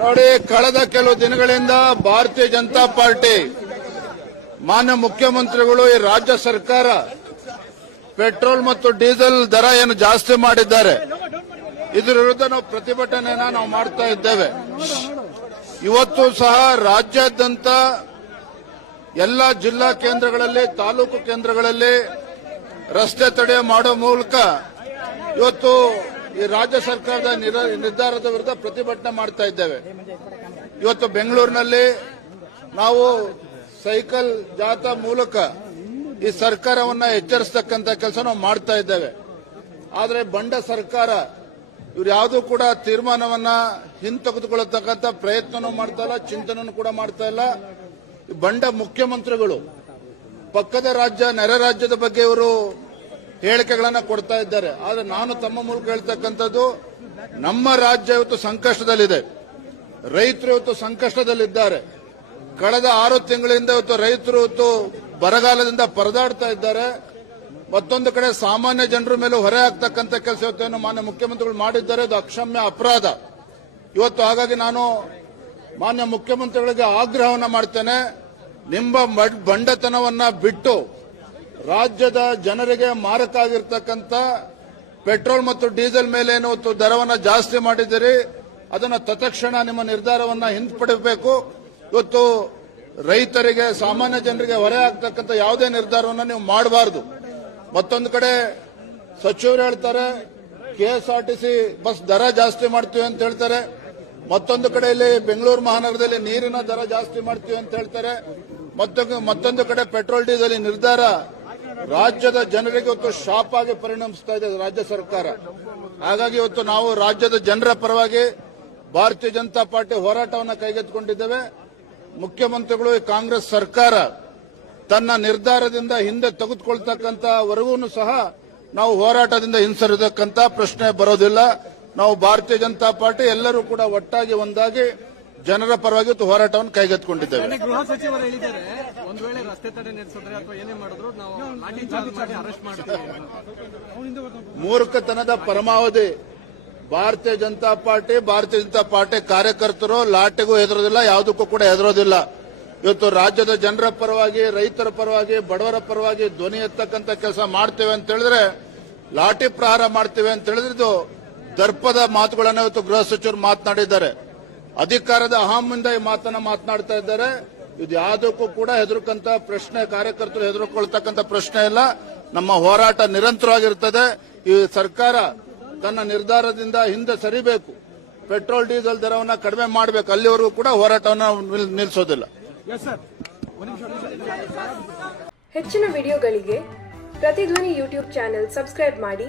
ನೋಡಿ, ಕಳೆದ ಕೆಲವು ದಿನಗಳಿಂದ ಭಾರತೀಯ ಜನತಾ ಪಾರ್ಟಿ ಮಾನ್ಯ ಮುಖ್ಯಮಂತ್ರಿಗಳು ಈ ರಾಜ್ಯ ಸರ್ಕಾರ ಪೆಟ್ರೋಲ್ ಮತ್ತು ಡೀಸೆಲ್ ದರ ಏನು ಜಾಸ್ತಿ ಮಾಡಿದ್ದಾರೆ, ಇದರ ವಿರುದ್ಧ ನಾವು ಪ್ರತಿಭಟನೆಯನ್ನ ನಾವು ಮಾಡ್ತಾ ಇದ್ದೇವೆ. ಇವತ್ತು ಸಹ ರಾಜ್ಯಾದ್ಯಂತ ಎಲ್ಲ ಜಿಲ್ಲಾ ಕೇಂದ್ರಗಳಲ್ಲಿ, ತಾಲೂಕು ಕೇಂದ್ರಗಳಲ್ಲಿ ರಸ್ತೆ ತಡೆ ಮಾಡುವ ಮೂಲಕ ಇವತ್ತು ಈ ರಾಜ್ಯ ಸರ್ಕಾರದ ನಿರ್ಧಾರದ ವಿರುದ್ಧ ಪ್ರತಿಭಟನೆ ಮಾಡ್ತಾ ಇದ್ದೇವೆ. ಇವತ್ತು ಬೆಂಗಳೂರಿನಲ್ಲಿ ನಾವು ಸೈಕಲ್ ಜಾಥಾ ಮೂಲಕ ಈ ಸರ್ಕಾರವನ್ನ ಎಚ್ಚರಿಸತಕ್ಕಂತ ಕೆಲಸ ನಾವು ಮಾಡ್ತಾ ಇದ್ದೇವೆ. ಆದರೆ ಬಂಡ ಸರ್ಕಾರ ಇವ್ರು ಯಾವುದೂ ಕೂಡ ತೀರ್ಮಾನವನ್ನ ಹಿಂತೆಗೆದುಕೊಳ್ಳತಕ್ಕಂಥ ಪ್ರಯತ್ನನೂ ಮಾಡ್ತಾ ಇಲ್ಲ, ಚಿಂತನೆಯೂ ಕೂಡ ಮಾಡ್ತಾ ಇಲ್ಲ. ಬಂಡ ಮುಖ್ಯಮಂತ್ರಿಗಳು ಪಕ್ಕದ ರಾಜ್ಯ, ನೆರೆ ರಾಜ್ಯದ ಬಗ್ಗೆ ಇವರು ಹೇಳಿಕೆಗಳನ್ನ ಕೊಡ್ತಾ ಇದ್ದಾರೆ. ಆದರೆ ನಾನು ತಮ್ಮ ಮೂಲಕ ಹೇಳ್ತಕ್ಕಂಥದ್ದು, ನಮ್ಮ ರಾಜ್ಯ ಇವತ್ತು ಸಂಕಷ್ಟದಲ್ಲಿದೆ, ರೈತರು ಇವತ್ತು ಸಂಕಷ್ಟದಲ್ಲಿದ್ದಾರೆ. ಕಳೆದ 6 ತಿಂಗಳಿಂದ ಇವತ್ತು ರೈತರು ಇವತ್ತು ಬರಗಾಲದಿಂದ ಪರದಾಡ್ತಾ ಇದ್ದಾರೆ. ಮತ್ತೊಂದು ಕಡೆ ಸಾಮಾನ್ಯ ಜನರ ಮೇಲೆ ಹೊರೆ ಆಗ್ತಕ್ಕಂಥ ಕೆಲಸ ಇವತ್ತೇನು ಮಾನ್ಯ ಮುಖ್ಯಮಂತ್ರಿಗಳು ಮಾಡಿದ್ದಾರೆ, ಅದು ಅಕ್ಷಮ್ಯ ಅಪರಾಧ ಇವತ್ತು. ಹಾಗಾಗಿ ನಾನು ಮಾನ್ಯ ಮುಖ್ಯಮಂತ್ರಿಗಳಿಗೆ ಆಗ್ರಹವನ್ನ ಮಾಡ್ತೇನೆ, ನಿಮ್ಮ ಬಂಡತನವನ್ನ ಬಿಟ್ಟು ರಾಜ್ಯದ ಜನರಿಗೆ ಮಾರಕ ಆಗಿರ್ತಕ್ಕಂಥ ಪೆಟ್ರೋಲ್ ಮತ್ತು ಡೀಸೆಲ್ ಮೇಲೆ ಇವತ್ತು ದರವನ್ನ ಜಾಸ್ತಿ ಮಾಡಿದ್ದೀರಿ, ಅದನ್ನ ತತ್ಕ್ಷಣ ನಿಮ್ಮ ನಿರ್ಧಾರವನ್ನ ಹಿಂಪಡೆಯಬೇಕು. ಇವತ್ತು ರೈತರಿಗೆ, ಸಾಮಾನ್ಯ ಜನರಿಗೆ ಹೊರೆ ಆಗ್ತಕ್ಕಂಥ ಯಾವುದೇ ನಿರ್ಧಾರವನ್ನ ನೀವು ಮಾಡಬಾರದು. ಮತ್ತೊಂದು ಕಡೆ ಸಚಿವರು ಹೇಳ್ತಾರೆ ಕೆಎಸ್ಆರ್ಟಿಸಿ ಬಸ್ ದರ ಜಾಸ್ತಿ ಮಾಡ್ತೀವಿ ಅಂತ ಹೇಳ್ತಾರೆ, ಮತ್ತೊಂದು ಕಡೆ ಇಲ್ಲಿ ಬೆಂಗಳೂರು ಮಹಾನಗರದಲ್ಲಿ ನೀರಿನ ದರ ಜಾಸ್ತಿ ಮಾಡ್ತೀವಿ ಅಂತ ಹೇಳ್ತಾರೆ, ಮತ್ತೊಂದು ಕಡೆ ಪೆಟ್ರೋಲ್ ಡೀಸೆಲ್ ನಿರ್ಧಾರ ರಾಜ್ಯದ ಜನರಿಗೆ ಇವತ್ತು ಶಾಪ್ ಆಗಿ ಪರಿಣಮಿಸ್ತಾ ಇದೆ ರಾಜ್ಯ ಸರ್ಕಾರ. ಹಾಗಾಗಿ ಇವತ್ತು ನಾವು ರಾಜ್ಯದ ಜನರ ಪರವಾಗಿ ಭಾರತೀಯ ಜನತಾ ಪಾರ್ಟಿ ಹೋರಾಟವನ್ನು ಕೈಗೆತ್ತಿಕೊಂಡಿದ್ದೇವೆ. ಮುಖ್ಯಮಂತ್ರಿಗಳು, ಈ ಕಾಂಗ್ರೆಸ್ ಸರ್ಕಾರ ತನ್ನ ನಿರ್ಧಾರದಿಂದ ಹಿಂದೆ ತೆಗೆದುಕೊಳ್ತಕ್ಕಂಥವರೆಗೂ ಸಹ ನಾವು ಹೋರಾಟದಿಂದ ಹಿಂಸರಿದಕ್ಕಂತ ಪ್ರಶ್ನೆ ಬರೋದಿಲ್ಲ. ನಾವು ಭಾರತೀಯ ಜನತಾ ಪಾರ್ಟಿ ಎಲ್ಲರೂ ಕೂಡ ಒಟ್ಟಾಗಿ ಒಂದಾಗಿ ಜನರ ಪರವಾಗಿ ಹೋರಾಟವನ್ನು ಕೈಗೆತ್ತಿಕೊಂಡಿದ್ದೇವೆ. ಗೃಹ ಸಚಿವರು ಹೇಳಿದ್ದಾರೆ, ಒಂದು ವೇಳೆ ರಸ್ತೆ ತಡೆ ನಡೆಸಿದ್ರೆ ಅಥವಾ ಏನೇ ಮಾಡಿದ್ರು ನಾವು ಲಾಠಿ ಚಾರ್ಜ್ ಮಾಡಿ ಅರೆಸ್ಟ್ ಮಾಡ್ತೀವಿ. ಮೂರ್ಖತನದ ಪರಮಾವಧಿ. ಭಾರತೀಯ ಜನತಾ ಪಾರ್ಟಿ ಕಾರ್ಯಕರ್ತರು ಲಾಠಿಗೂ ಹೆದರೋದಿಲ್ಲ, ಯಾವುದಕ್ಕೂ ಕೂಡ ಹೆದರೋದಿಲ್ಲ. ಇವತ್ತು ರಾಜ್ಯದ ಜನರ ಪರವಾಗಿ, ರೈತರ ಪರವಾಗಿ, ಬಡವರ ಪರವಾಗಿ ಧ್ವನಿ ಎತ್ತಕ್ಕಂತ ಕೆಲಸ ಮಾಡ್ತೇವೆ ಅಂತ ಹೇಳಿದ್ರೆ, ಲಾಠಿ ಪ್ರಹಾರ ಮಾಡ್ತೇವೆ ಅಂತ ಹೇಳಿದ್ರೆ ಇದು ದರ್ಪದ ಮಾತುಗಳನ್ನು ಇವತ್ತು ಗೃಹ ಸಚಿವರು ಮಾತನಾಡಿದ್ದಾರೆ. ಅಧಿಕಾರದ ಅಹಮಿಂದ ಈ ಮಾತನ್ನ ಮಾತನಾಡ್ತಾ ಇದ್ದಾರೆ. ಇದು ಯಾವುದಕ್ಕೂ ಕೂಡ ಹೆದರ್ಕಂತ ಪ್ರಶ್ನೆ, ಕಾರ್ಯಕರ್ತರು ಹೆದರ್ಕೊಳ್ತಕ್ಕಂಥ ಪ್ರಶ್ನೆ ಇಲ್ಲ. ನಮ್ಮ ಹೋರಾಟ ನಿರಂತರವಾಗಿರುತ್ತದೆ. ಈ ಸರ್ಕಾರ ತನ್ನ ನಿರ್ಧಾರದಿಂದ ಹಿಂದೆ ಸರಿಬೇಕು, ಪೆಟ್ರೋಲ್ ಡೀಸೆಲ್ ದರವನ್ನು ಕಡಿಮೆ ಮಾಡಬೇಕು, ಅಲ್ಲಿವರೆಗೂ ಕೂಡ ಹೋರಾಟವನ್ನು ನಿಲ್ಲಿಸೋದಿಲ್ಲ. ಹೆಚ್ಚಿನ ವಿಡಿಯೋಗಳಿಗೆ ಪ್ರತಿಧ್ವನಿ ಯೂಟ್ಯೂಬ್ ಚಾನೆಲ್ ಸಬ್ಸ್ಕ್ರೈಬ್ ಮಾಡಿ,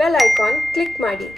ಬೆಲ್ ಐಕಾನ್ ಕ್ಲಿಕ್ ಮಾಡಿ.